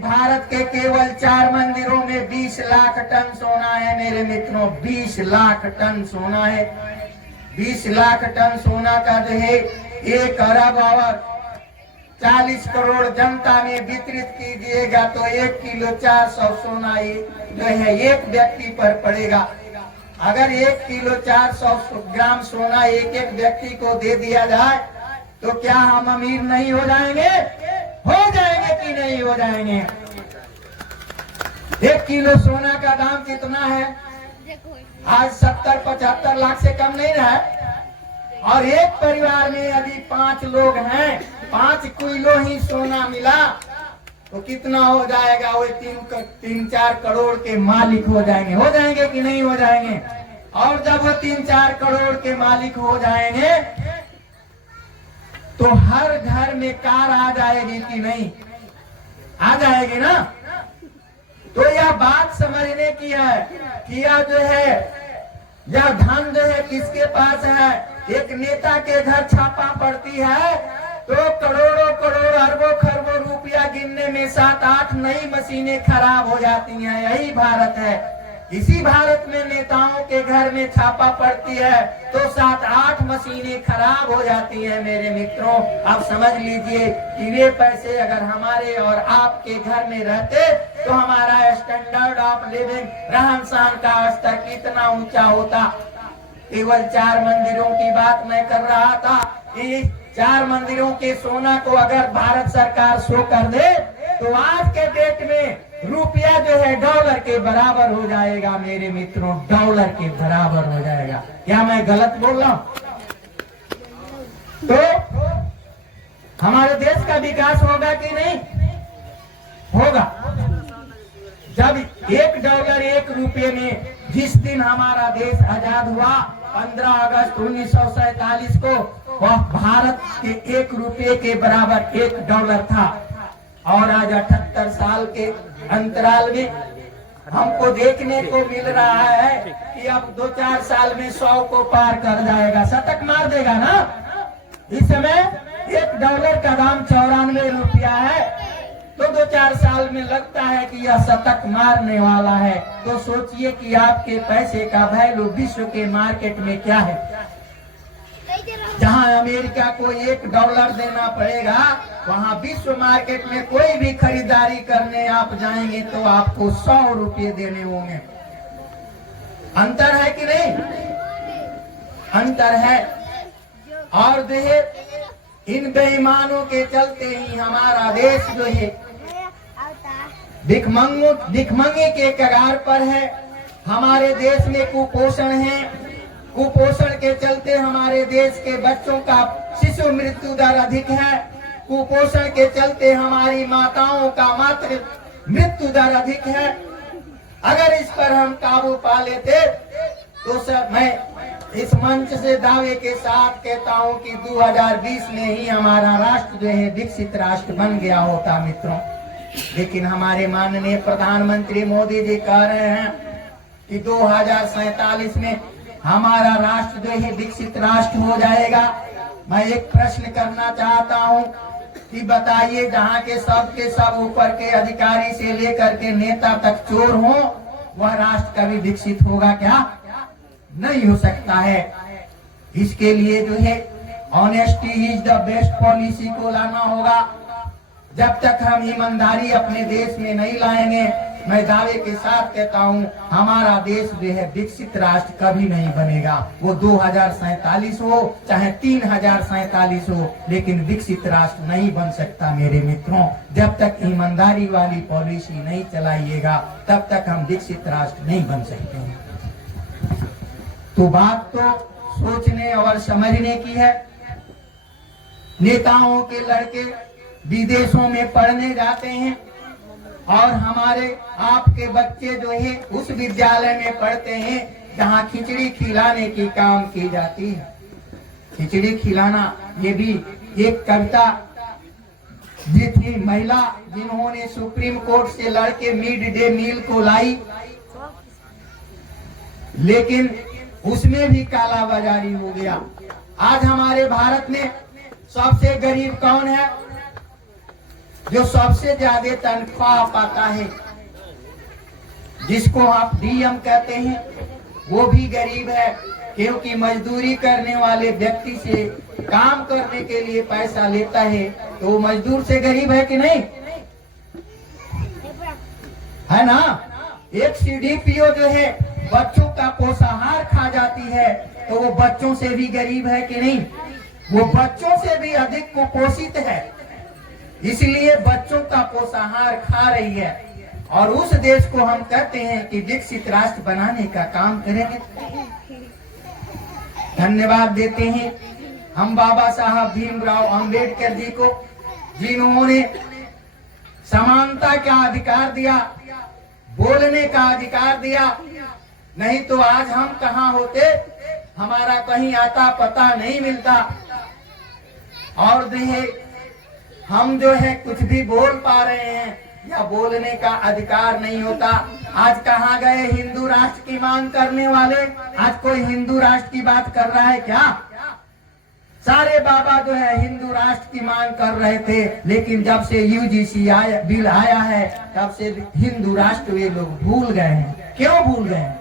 भारत के केवल 4 मंदिरों में 20 लाख टन सोना है मेरे मित्रों, 20 लाख टन सोना है। 20 लाख टन सोना का जो है 1 अरब और 40 करोड़ जनता में वितरित कीजिएगा तो 1 किलो 400 सोना जो है एक व्यक्ति पर पड़ेगा। अगर 1 किलो 400 ग्राम सोना एक व्यक्ति को दे दिया जाए तो क्या हम अमीर नहीं हो जाएंगे? हो जाएंगे कि नहीं हो जाएंगे? 1 किलो सोना का दाम कितना है? आज 70-75 लाख से कम नहीं रहा है। और एक परिवार में यदि 5 लोग हैं, 5 किलो ही सोना मिला तो कितना हो जाएगा? वो 3-4 करोड़ के मालिक हो जाएंगे। हो जाएंगे कि नहीं हो जाएंगे? और जब वो 3-4 करोड़ के मालिक हो जाएंगे तो हर घर में कार आ जाएगी कि नहीं? आ जाएगी ना? तो यह बात समझने की है कि यह जो है यह धन जो है किसके पास है? एक नेता के घर छापा पड़ती है तो करोड़ों करोड़ अरबों खरबों रुपया गिनने में 7-8 नई मशीनें खराब हो जाती हैं। यही भारत है। इसी भारत में नेताओं के घर में छापा पड़ती है तो 7-8 मशीनें खराब हो जाती हैं मेरे मित्रों। आप समझ लीजिए कि वे पैसे अगर हमारे और आपके घर में रहते तो हमारा स्टैंडर्ड ऑफ लिविंग, रहन सहन का स्तर कितना ऊंचा होता। केवल 4 मंदिरों की बात मैं कर रहा था कि 4 मंदिरों के सोना को अगर भारत सरकार शो कर दे तो आज के डेट में रुपया जो है डॉलर के बराबर हो जाएगा मेरे मित्रों, डॉलर के बराबर हो जाएगा। क्या मैं गलत बोल रहा हूं? तो हमारे देश का विकास होगा कि नहीं होगा? जब 1 डॉलर 1 रुपये में जिस दिन हमारा देश आजाद हुआ 15 अगस्त 1947 को वह भारत के 1 रुपये के बराबर 1 डॉलर था। और आज 78 साल के अंतराल में हमको देखने को मिल रहा है कि अब 2-4 साल में 100 को पार कर जाएगा, शतक मार देगा ना। इस समय 1 डॉलर का दाम 94 रुपया है तो 2-4 साल में लगता है कि यह शतक मारने वाला है। तो सोचिए कि आपके पैसे का वैल्यू विश्व के मार्केट में क्या है। जहां अमेरिका को 1 डॉलर देना पड़ेगा वहां विश्व मार्केट में कोई भी खरीदारी करने आप जाएंगे तो आपको 100 रुपये देने होंगे। अंतर है कि नहीं? अंतर है। और जो है इन बेईमानों के चलते ही हमारा देश जो है भिखमंगे के कगार पर है। हमारे देश में कुपोषण है। कुपोषण के चलते हमारे देश के बच्चों का शिशु मृत्यु दर अधिक है। कुपोषण के चलते हमारी माताओं का मातृ मृत्यु दर अधिक है। अगर इस पर हम काबू पा लेते तो सर मैं इस मंच से दावे के साथ कहता हूं कि 2020 में ही हमारा राष्ट्र जो है विकसित राष्ट्र बन गया होता मित्रों। लेकिन हमारे माननीय प्रधानमंत्री मोदी जी कह रहे हैं कि 2047 में हमारा राष्ट्र जो है विकसित राष्ट्र हो जाएगा। मैं एक प्रश्न करना चाहता हूं कि बताइए, जहां के सब ऊपर के अधिकारी से लेकर के नेता तक चोर हो, वह राष्ट्र कभी विकसित होगा क्या? नहीं हो सकता है। इसके लिए जो है honesty is the best policy को लाना होगा। जब तक हम ईमानदारी अपने देश में नहीं लाएंगे, मैं दावे के साथ कहता हूं हमारा देश जो है विकसित राष्ट्र कभी नहीं बनेगा। वो 2047 हो चाहे 3047 हो, लेकिन विकसित राष्ट्र नहीं बन सकता मेरे मित्रों। जब तक ईमानदारी वाली पॉलिसी नहीं चलाइएगा तब तक हम विकसित राष्ट्र नहीं बन सकते। तो बात तो सोचने और समझने की है। नेताओं के लड़के विदेशों में पढ़ने जाते हैं और हमारे आपके बच्चे जो है उस विद्यालय में पढ़ते हैं जहां खिचड़ी खिलाने की काम की जाती है। खिचड़ी खिलाना ये भी एक कविता जी थी, महिला जिन्होंने सुप्रीम कोर्ट से लड़के मिड डे मील को लाई, लेकिन उसमें भी कालाबाजारी हो गया। आज हमारे भारत में सबसे गरीब कौन है? जो सबसे ज्यादा तनख्वाह पाता है, जिसको आप डीएम कहते हैं, वो भी गरीब है, क्योंकि मजदूरी करने वाले व्यक्ति से काम करने के लिए पैसा लेता है, तो वो मजदूर से गरीब है कि नहीं? है ना? एक सीडीपीओ जो है बच्चों का पोषाहार खा जाती है, तो वो बच्चों से भी गरीब है कि नहीं? वो बच्चों से भी अधिक कुपोषित है, इसलिए बच्चों का पोषाहार खा रही है। और उस देश को हम कहते हैं कि विकसित राष्ट्र बनाने का काम करेंगे। धन्यवाद देते हैं हम बाबा साहब भीमराव अंबेडकर जी को, जिन्होंने समानता का अधिकार दिया, बोलने का अधिकार दिया। नहीं तो आज हम कहाँ होते, हमारा कहीं आता पता नहीं मिलता। और हम जो है कुछ भी बोल पा रहे हैं या बोलने का अधिकार नहीं होता। आज कहाँ गए हिंदू राष्ट्र की मांग करने वाले? आज कोई हिंदू राष्ट्र की बात कर रहा है क्या? सारे बाबा जो है हिंदू राष्ट्र की मांग कर रहे थे, लेकिन जब से यूजीसी बिल आया है, तब से हिंदू राष्ट्र वे लोग भूल गए हैं। क्यों भूल गए?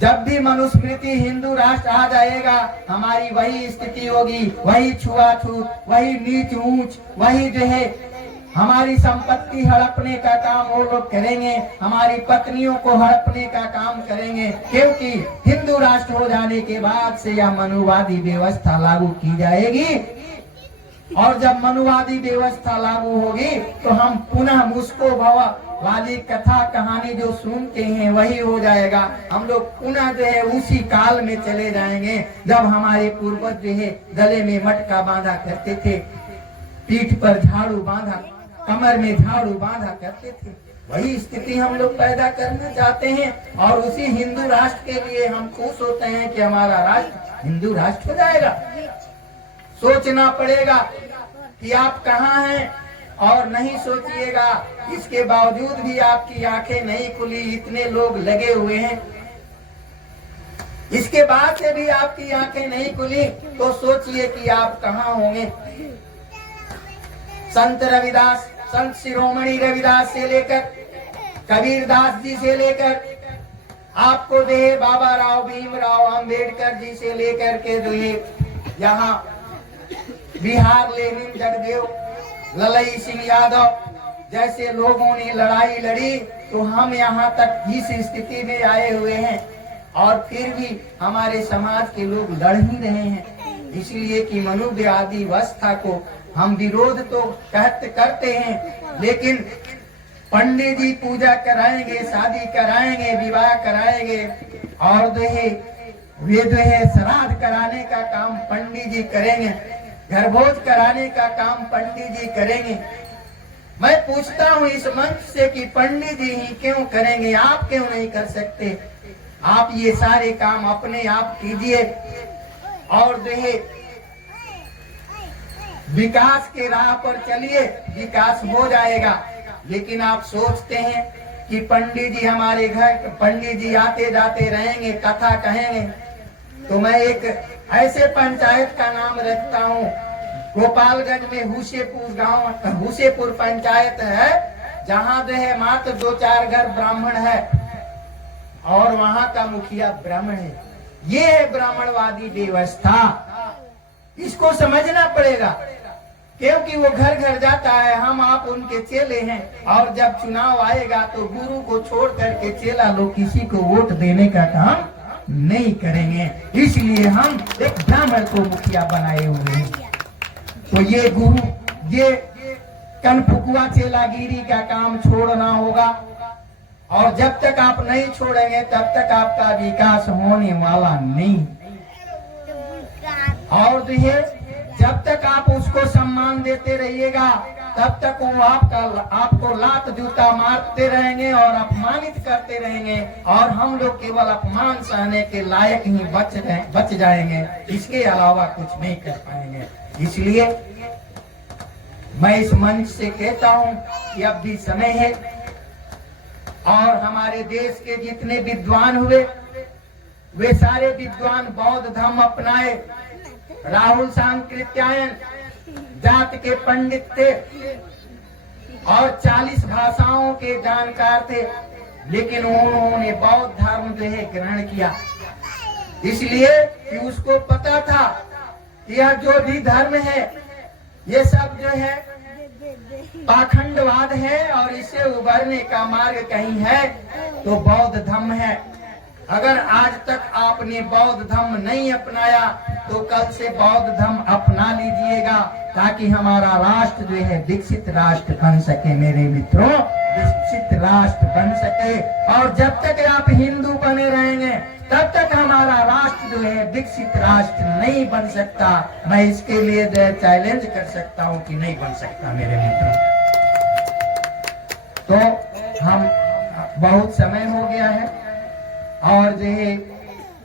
जब भी मनुस्मृति हिंदू राष्ट्र आ जाएगा, हमारी वही स्थिति होगी, वही छुआछूत, वही नीच ऊंच, वही जो है हमारी संपत्ति हड़पने का काम वो लोग करेंगे, हमारी पत्नियों को हड़पने का काम करेंगे, क्योंकि हिंदू राष्ट्र हो जाने के बाद से यह मनुवादी व्यवस्था लागू की जाएगी। और जब मनुवादी व्यवस्था लागू होगी तो हम पुनः मुस्को भवा वाली कथा कहानी जो सुनते हैं वही हो जाएगा। हम लोग पुनः जो है उसी काल में चले जाएंगे जब हमारे पूर्वज जो है गले में मटका बांधा करते थे, पीठ पर झाड़ू बांधा, कमर में झाड़ू बांधा करते थे। वही स्थिति हम लोग पैदा करना चाहते हैं, और उसी हिंदू राष्ट्र के लिए हम खुश होते हैं कि हमारा राष्ट्र हिंदू राष्ट्र हो जाएगा। सोचना पड़ेगा कि आप कहाँ हैं, और नहीं सोचिएगा। इसके बावजूद भी आपकी आंखें नहीं खुली, इतने लोग लगे हुए हैं, इसके बाद से भी आपकी आंखें नहीं खुली, तो सोचिए कि आप कहाँ होंगे। संत रविदास, संत शिरोमणि रविदास से लेकर कबीरदास जी से लेकर आपको जो है बाबा राव भीमराव अंबेडकर जी से लेकर के जो है यहाँ बिहार लेनिन जगदेव ललई सिंह यादव जैसे लोगों ने लड़ाई लड़ी, तो हम यहाँ तक इस स्थिति में आए हुए हैं, और फिर भी हमारे समाज के लोग लड़ ही रहे हैं। इसलिए कि मनुवादी व्यवस्था को हम विरोध तो करते हैं, लेकिन पंडित जी पूजा कराएंगे, शादी कराएंगे, विवाह कराएंगे, और जो है वे जो है श्राद्ध कराने का काम पंडित जी करेंगे, गर्भोज कराने का काम पंडित जी करेंगे। मैं पूछता हूँ इस मंच से कि पंडित जी ही क्यों करेंगे, आप क्यों नहीं कर सकते? आप ये सारे काम अपने आप कीजिए, और जो है विकास के राह पर चलिए, विकास हो जाएगा। लेकिन आप सोचते हैं कि पंडित जी हमारे घर, पंडित जी आते जाते रहेंगे, कथा कहेंगे। तो मैं एक ऐसे पंचायत का नाम रखता हूँ, गोपालगंज में हुसेपुर गांव, हुसेपुर पंचायत है, जहाँ जो है मात्र 2-4 घर ब्राह्मण है, और वहाँ का मुखिया ब्राह्मण है। ये है ब्राह्मणवादी व्यवस्था, इसको समझना पड़ेगा, क्योंकि वो घर घर जाता है, हम आप उनके चेले हैं, और जब चुनाव आएगा तो गुरु को छोड़ करके चेला लोग किसी को वोट देने का काम नहीं करेंगे। इसलिए हम एक ब्राह्मण को मुखिया बनाए हुए हैं। तो ये गुरु, ये कनफुकुआ चेलागिरी का काम छोड़ना होगा, और जब तक आप नहीं छोड़ेंगे तब तक आपका विकास होने वाला नहीं। और जब तक आप उसको सम्मान देते रहिएगा, तब तक वो आपको लात जूता मारते रहेंगे और अपमानित करते रहेंगे, और हम लोग केवल अपमान सहने के लायक ही बच जाएंगे, इसके अलावा कुछ नहीं कर पाएंगे। इसलिए मैं इस मंच से कहता हूँ कि अब भी समय है, और हमारे देश के जितने विद्वान हुए वे सारे विद्वान बौद्ध धर्म अपनाए। राहुल सांकृत्यायन जात के पंडित थे और 40 भाषाओं के जानकार थे, लेकिन उन्होंने बौद्ध धर्म जो है ग्रहण किया, इसलिए कि उसको पता था कि यह जो भी धर्म है ये सब जो है पाखंडवाद है और इससे उबरने का मार्ग कहीं है तो बौद्ध धर्म है। अगर आज तक आपने बौद्ध धर्म नहीं अपनाया तो कल से बौद्ध धर्म अपना लीजिएगा, ताकि हमारा राष्ट्र जो है विकसित राष्ट्र बन सके। मेरे मित्रों, विकसित राष्ट्र बन सके, और जब तक आप हिंदू बने रहेंगे तब तक हमारा राष्ट्र जो है विकसित राष्ट्र नहीं बन सकता। मैं इसके लिए चैलेंज कर सकता हूँ कि नहीं बन सकता मेरे मित्रों। तो हम बहुत समय हो गया है और जो है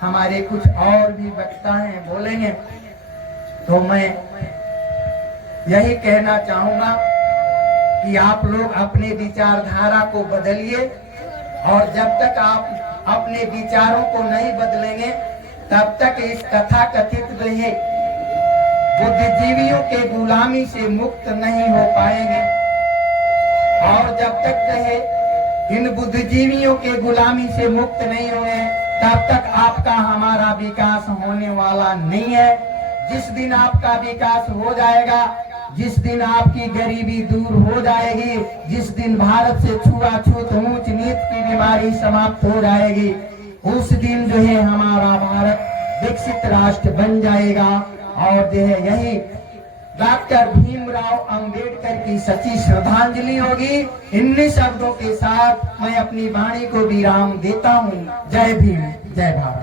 हमारे कुछ और भी वक्ता हैं बोलेंगे, तो मैं यही कहना चाहूंगा कि आप लोग अपने विचारधारा को बदलिए, और जब तक आप अपने विचारों को नहीं बदलेंगे तब तक इस कथा कथित जो है बुद्धिजीवियों के गुलामी से मुक्त नहीं हो पाएंगे। और जब तक जो है इन बुद्धिजीवियों के गुलामी से मुक्त नहीं होंगे तब तक आपका हमारा विकास होने वाला नहीं है। जिस दिन आपका विकास हो जाएगा, जिस दिन आपकी गरीबी दूर हो जाएगी, जिस दिन भारत से छुआछूत ऊंच नीच की बीमारी समाप्त हो जाएगी, उस दिन जो है हमारा भारत विकसित राष्ट्र बन जाएगा। और जो है यही डॉक्टर भीमराव अंबेडकर की सच्ची श्रद्धांजलि होगी। इन्हीं शब्दों के साथ मैं अपनी वाणी को विराम देता हूँ। जय भीम, जय भारत।